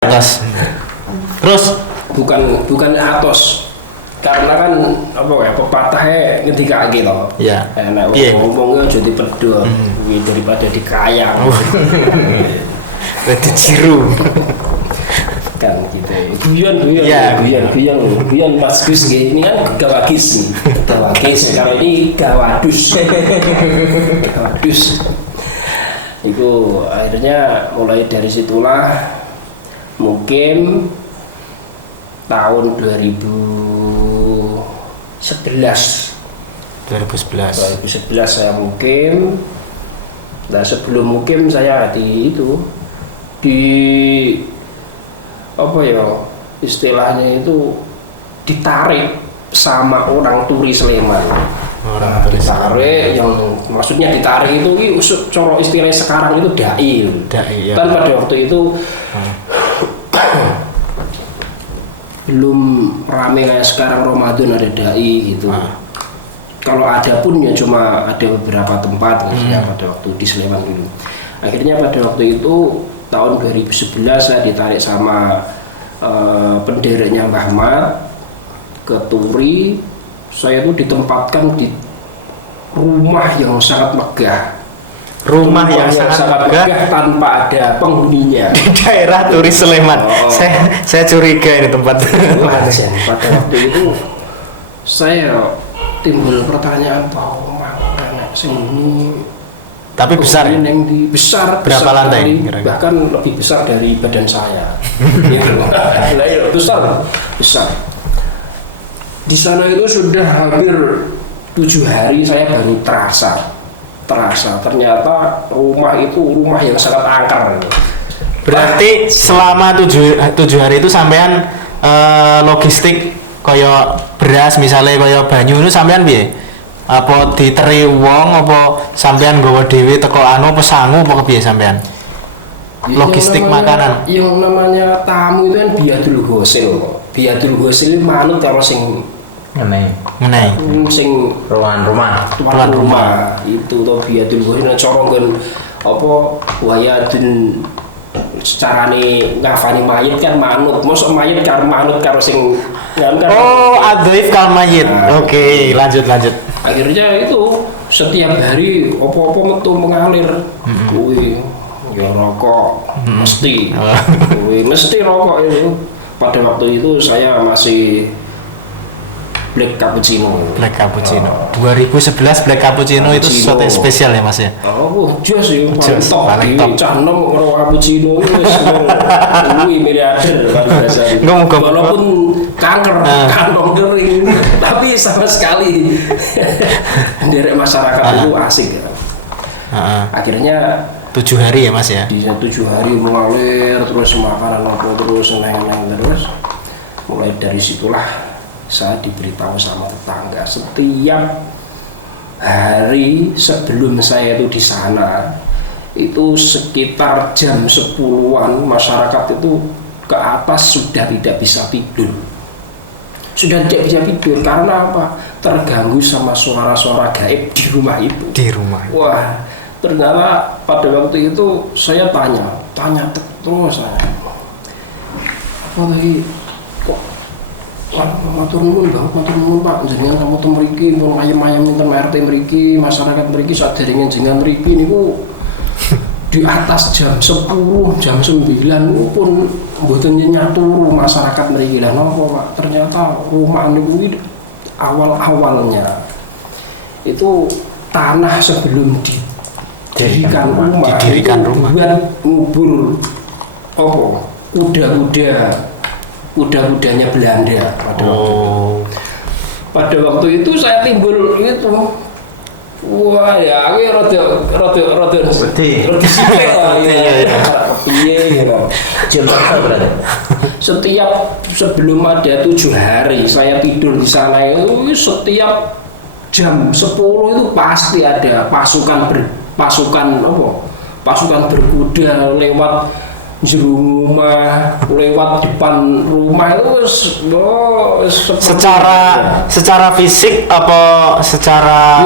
Atos. Terus bukan atos. Karena kan apa ya pepatahnya ketika gitu. ya. Nek ngomongnya aja dipedhot daripada dikayang. Berarti ciru. Kan gitu. Guyon Mas Gus ini kan gawagis nih. Gawagis kalau ini gawadus. Gawadus. Itu akhirnya mulai dari situlah mungkin tahun 2011 saya mukim. Nah sebelum mukim saya di apa ya istilahnya itu ditarik sama orang turi Sleman. Ditarik yang maksudnya ditarik itu coro istilah sekarang itu dai ya. Kan pada waktu itu belum rame kayak sekarang Ramadan ada dai gitu. Kalau ada pun ya cuma ada beberapa tempat misalnya pada waktu di Sleman dulu. Akhirnya pada waktu itu tahun 2011 saya ditarik sama pendereknya Mbah Mat ke Turi. Saya itu ditempatkan di rumah yang sangat megah. Rumah yang sangat megah tanpa ada penghuninya di daerah Turi Sleman. Saya curiga ini tempat. Pada waktu itu saya timbul pertanyaan bahwa sini tapi besar ya? Besar lantai? Bahkan lebih besar dari badan saya. besar. Di sana itu sudah hampir 7 hari saya baru terasa ternyata rumah yang sangat angker. Berarti selama 7 hari itu sampean logistik kaya beras misalnya kaya banyu itu sampean piye? Apa diteri wong apa sampean nggawa dhewe teko apa sangu apa kepiye sampean? Logistik makanan. Yang namanya tamu itu kan biadul ghosil. Biadul ghosil manut karo sing ngenai sing tuan rumah itu to biadul ghosil cara nggon apa wayadun secarane ngafani mayit kan manut. Mosok mayit karo manut karo sing kan. Oh, adzaif kal mayit. Oke, lanjut. Akhirnya itu setiap hari opo-opo metu mengalir. Kuwi ya rokok mesti. Kuwi mesti rokok itu. Pada waktu itu saya masih Black Cappuccino. 2011 Black Cappuccino itu sesuatu yang spesial ya Mas ya? Oh, jos ya, paling top. Cah nom ngerokok cappuccino itu wis miliarder kan biasa. Walaupun kanker, kantong kering, tapi sama sekali derek masyarakat itu asik ya. Akhirnya 7 hari ya Mas ya? Di 7 hari mengalir terus makanan apa terus neng terus. Mulai dari situlah saya diberitahu sama tetangga setiap hari sebelum saya itu di sana itu sekitar jam 10-an masyarakat itu ke atas sudah tidak bisa tidur karena apa? Terganggu sama suara-suara gaib di rumah itu. Wah, ternyata pada waktu itu saya tanya terus saya apa lagi kok matur nuwun Pak, jenengan kamu teng mriki pun ayam-ayam enten RT mriki, masyarakat mriki sadèrènge jenengan mriki niku di atas jam 10, jam 9 pun mboten nyaturu masyarakat mriki. Lah napa Pak? Ternyata rumah niku awal-awalnya itu tanah sebelum didirikan rumah buat ngubur apa? Kuda-kudanya Belanda pada waktu itu saya timbul itu wah ya ini rada sedih setiap sebelum ada 7 hari saya tidur di sana itu setiap jam 10 itu pasti ada pasukan berkuda lewat jero rumah, lewat depan rumah itu secara fisik apa secara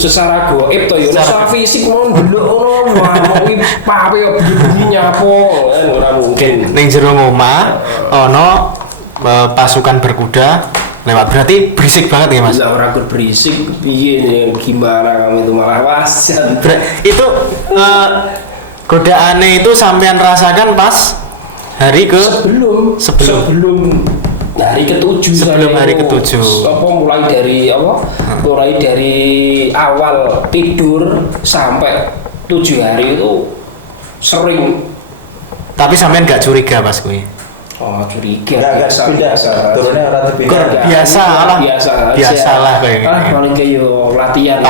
secara goib to ya secara fisik mau ndelok ngono mau pape bunyinya apa ora mungkin. Ning jero omah ana pasukan berkuda lewat, berarti berisik banget ya Mas? Ya ora berisik piye gimana kamu itu malah wajan. Itu godaannya itu sampean rasakan pas hari sebelum hari ketujuh. Sebelum hari ketujuh. Mulai dari awal tidur sampai 7 hari itu sering. Tapi sampean gak curiga pas kuwi? Oh curiga. Biasa. Turunnya orang biasalah kayak gitu. Paling kayak latihan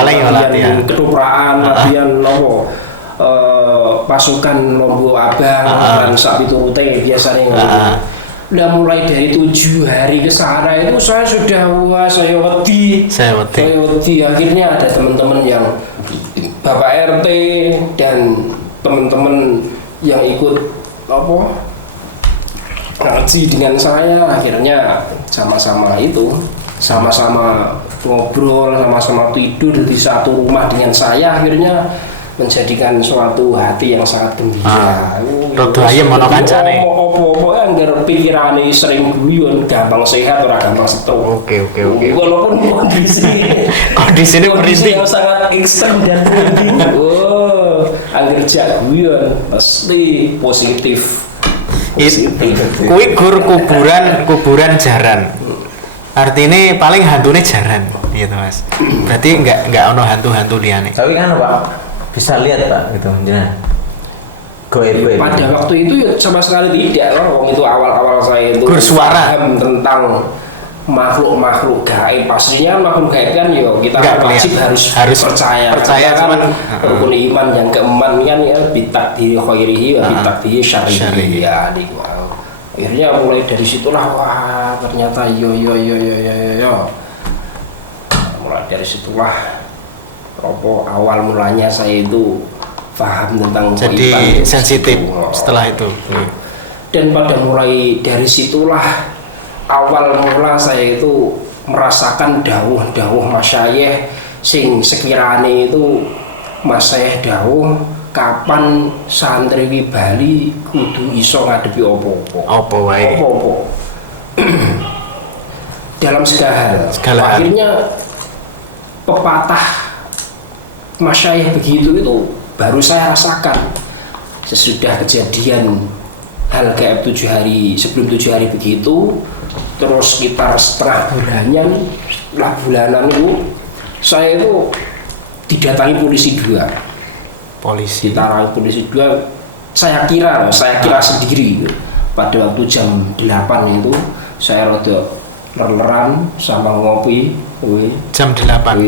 ketupraan, latihan nopo. Pasukan Lombok Abang dan saat itu biasanya udah mulai dari 7 hari ke sana itu saya sudah saya wedi akhirnya ada teman-teman yang Bapak RT dan teman-teman yang ikut ngaji dengan saya, akhirnya sama-sama ngobrol, sama-sama tidur di satu rumah dengan saya, akhirnya menjadikan suatu hati yang sangat gembira. Rodo ayem ana kancane. Apa-apa anggar pikirane sering guyon, gampang sehat ora gampang stroke. Oke. Walaupun kondisi yang sangat ekstrem dan merinding. Anggar jak guyon pasti positif. Kuwi gur kuburan jaran. Artinya paling hantune jaran, gitu Mas. Berarti enggak ono hantu-hantu liyane. Tapi kan Pak bisa lihat Pak gitu jangan pada waktu itu ya sama sekali tidak loh. Itu awal saya itu paham tentang makhluk gaib. Pastinya makhluk gaib kan ya kita wajib harus percaya kan rukun iman yang keempat kan ya bitakdiri khairihi wa bitakdiri syarrihi ya. Akhirnya mulai dari situlah wah ternyata yo mulai dari situlah awal mulanya saya itu paham tentang jadi sensitif setelah itu. Dan pada mulai dari situlah awal mula saya itu merasakan dawuh masyayikh sing sekiranya itu masyayikh dawuh kapan santri Bali kudu iso ngadepi apa wae dalam segala hal. Akhirnya pepatah masyayikh begitu itu baru saya rasakan sesudah kejadian hal gaib 7 hari sebelum 7 hari begitu, terus sekitar setengah bulanan itu saya itu didatangi polisi 2. Didatangi polisi 2. Saya kira sendiri pada waktu jam 8 itu saya rada leran sama ngopi. Jam 8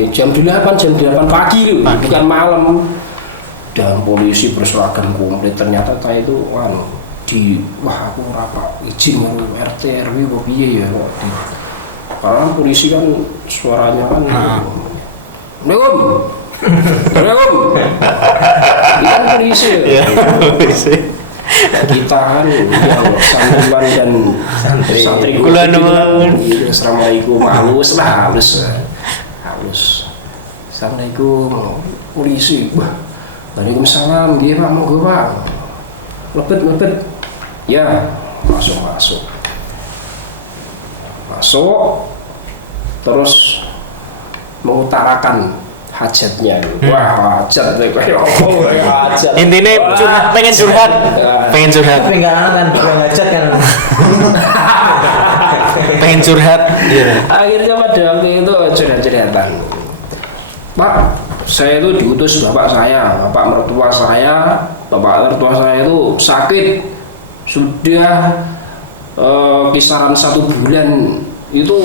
pagi loh, bukan malam. Dan polisi berseragam komplit, ternyata saya itu aku rapat izin RT RW kok piye ya kok. Karena polisi kan suaranya kan Assalamualaikum. Kan polisi ya. Kita kan santriwan dan santri kula nuwun. Assalamualaikum halus. Assalamualaikum polisi. Waalaikumsalam, nggih Pak, monggo Pak. Lebet. Ya, masuk. Terus mengutarakan hajatnya. Wah, hajat intinya pengen curhat. Tapi enggak kan hajat kan. Pengen curhat gitu. Akhirnya pada waktu itu curhat-curhatan. Pak, saya itu diutus bapak mertua saya itu sakit sudah kisaran 1 bulan itu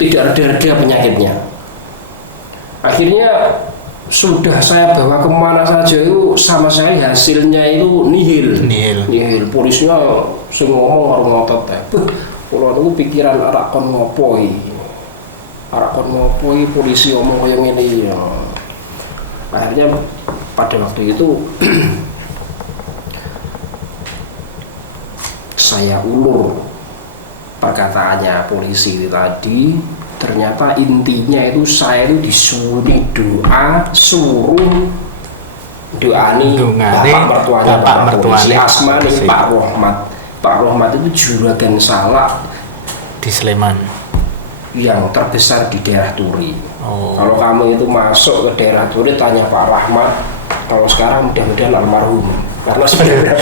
tidak reda penyakitnya. Akhirnya sudah saya bawa kemana saja itu sama saya hasilnya itu nihil. Polisinya sing ngomong karo ngotot kalau itu pikiran arak kon ngopoi polisi ngomong yang ini ya. Akhirnya pada waktu itu saya ulur perkataannya polisi itu tadi, ternyata intinya itu saya itu disuruh doa, suruh doani bapak mertuanya Asma nih Pak Rohmat. Pak Rohmat itu juragan salak di Sleman yang terbesar di daerah Turi. Kalau kamu itu masuk ke daerah Turi tanya Pak Rahmat. Kalau sekarang mudah-mudahan almarhum karena sudah berapa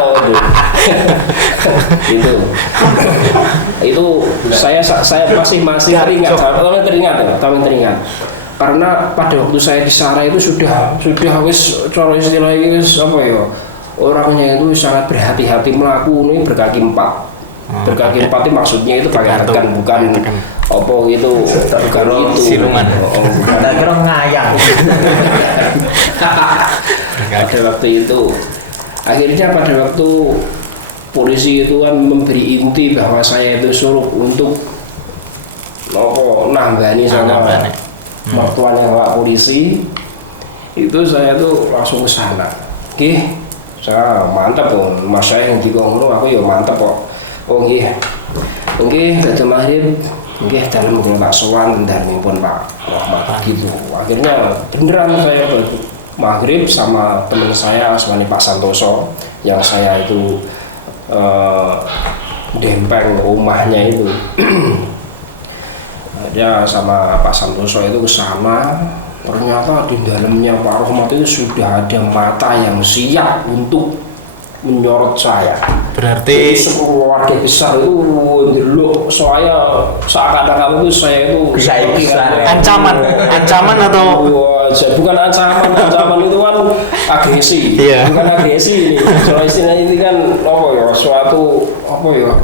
tahun itu saya masih teringat karena pada waktu saya di sana itu sudah wis cara istilahnya apa ya, orangnya itu sangat berhati-hati melakukan berkaki empat. Berkaki empat itu maksudnya itu pakai tekan, bukan apa gitu, bukan itu siluman. Kita kira ngayang. Pada waktu itu akhirnya pada waktu polisi itu kan memberi inti bahwa saya itu suruh untuk nambani sama mertuanya Pak polisi, itu saya tuh langsung ke sana. Oke, saya mantap pun, mas saya yang dikonglo aku ya mantap kok. Oke, dadi mahir, dalam kalau tak sowan dari pun Pak Rahmat gitu. Akhirnya beneran saya maghrib sama teman saya asmane Pak Santoso yang saya itu dempeng rumahnya itu. Dia sama Pak Santoso itu ke sana. Ternyata di dalamnya Pak Rahmat itu sudah ada mata yang siap untuk menyorot saya. Berarti keluarga besar itu dulu saya seakan-akan itu saya itu ancaman atau bukan ancaman itu kan agresi. Bukan agresi ini. Soal istilah ini kan suatu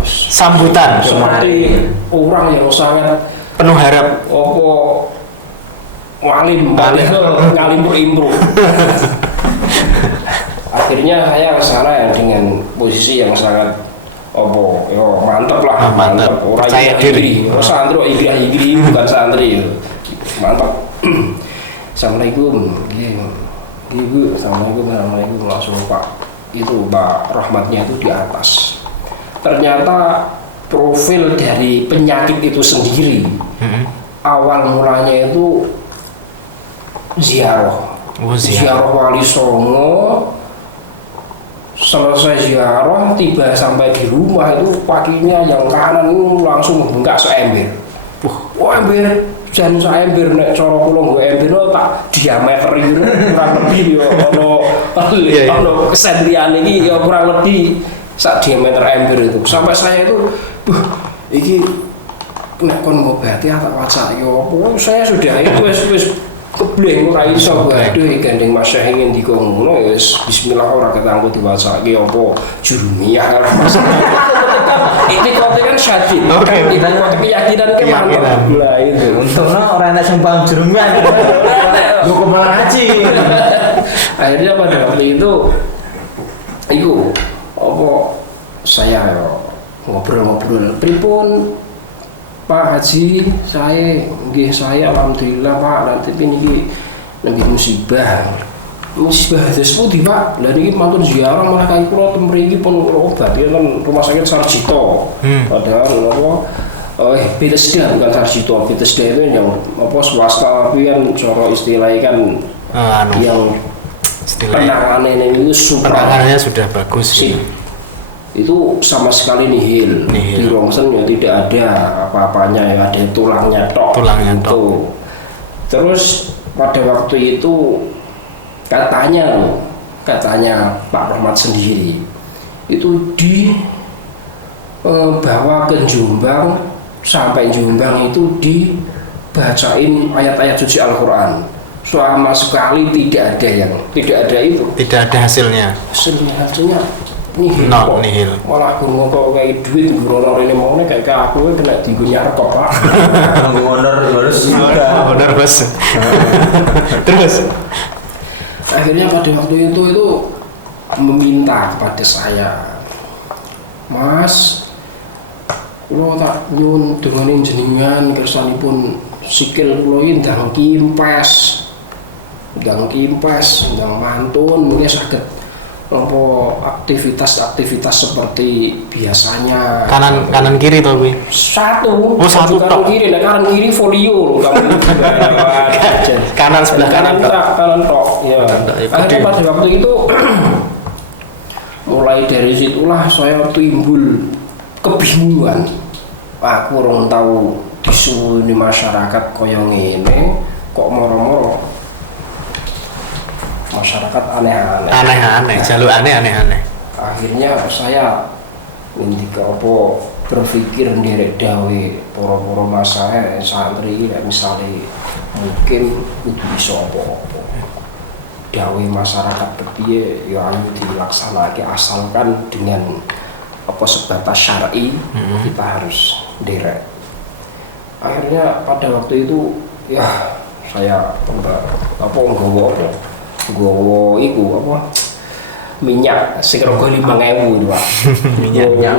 sambutan seperti orang yang sangat penuh harap ngalim improve. Akhirnya saya ke sana ya dengan posisi yang sangat mantap lah, mantap. Orang percaya diri. Santri igri bukan santri, mantap. Assalamualaikum, ibu. Assalamualaikum langsung Pak. Itu Pak Rahmatnya itu di atas. Ternyata profil dari penyakit itu sendiri awal mulanya itu ziarah Wali Songo. Selesai ziarah, tiba sampai di rumah itu kakinya yang kanan itu langsung membengkak seember. Ember, jan seember nek cara kula nggo ember tak diameter itu kurang lebih yo ono kesendirian iki ya kurang lebih sak diameter ember itu. Sampai saya itu iki nek kon ngobati tak wacak yo apa saya sudah itu wis kebleng ora iso waduh gandeng Mas Syekh ingin dikono wis bismillah ora ketangku diwacake apa jurumiyah itu kan syadid kita keyakinan ke mantap lah itu untungnya orang yang sumpah jurumiyah lu kemana haji. Akhirnya pada waktu itu saya ngobrol pripun Pak Haji, saya alhamdulillah Pak, nanti ini lagi musibah terus putih Pak. Lah niki mantun ziarah malah kaki kula temriki pun obat ya kan rumah sakit Sarjito. Padahal Bethesda bukan Sarjito. Bethesda itu yang swasta tapi kan cara istilahnya kan yang penanganannya itu penanganannya sudah bagus sih. Itu sama sekali nihil. Di rongsen ya tidak ada apa-apanya, yang ada tulangnya tok. Terus pada waktu itu katanya Pak Rahmat sendiri itu bawa ke Jombang, sampai Jombang itu dibacain ayat-ayat suci Al-Quran. Sama sekali tidak ada itu. Tidak ada hasilnya. Hasilnya nihil. Malah gue kok kayak duit nguror ini mau kayak aku kena tinggunya rekop Pak. Honor bos. Terus akhirnya pada waktu itu meminta kepada saya, Mas, lo tak nyun dengan jenengan kersanipun sikil lo ini ndang kimpes, ndang mantun mungkin sakit apa aktivitas seperti biasanya. Kanan kiri tuh gue. Satu. Oh, satu kanan tok. kiri, nah kanan kiri folio loh kamu. Kanan sebelah kanan tok. Kanan tok. Ya. Akhirnya pada waktu itu mulai dari situlah saya timbul kebingungan. Aku orang tahu disuruh di masyarakat koyo ngene kok moro-moro masyarakat aneh-aneh. Jalur aneh. Akhirnya saya ngendika apa berpikir nderek dawe poro-poro masalah santri misalnya mungkin kudu bisa apa-apa. Dawe masyarakat kepiye ya ayo dilaksanake asalkan dengan apa sebatas syar'i kita harus nderek. Akhirnya pada waktu itu ya saya nggowo iku apa minyak sing rego 5.000 Pak. Minyak.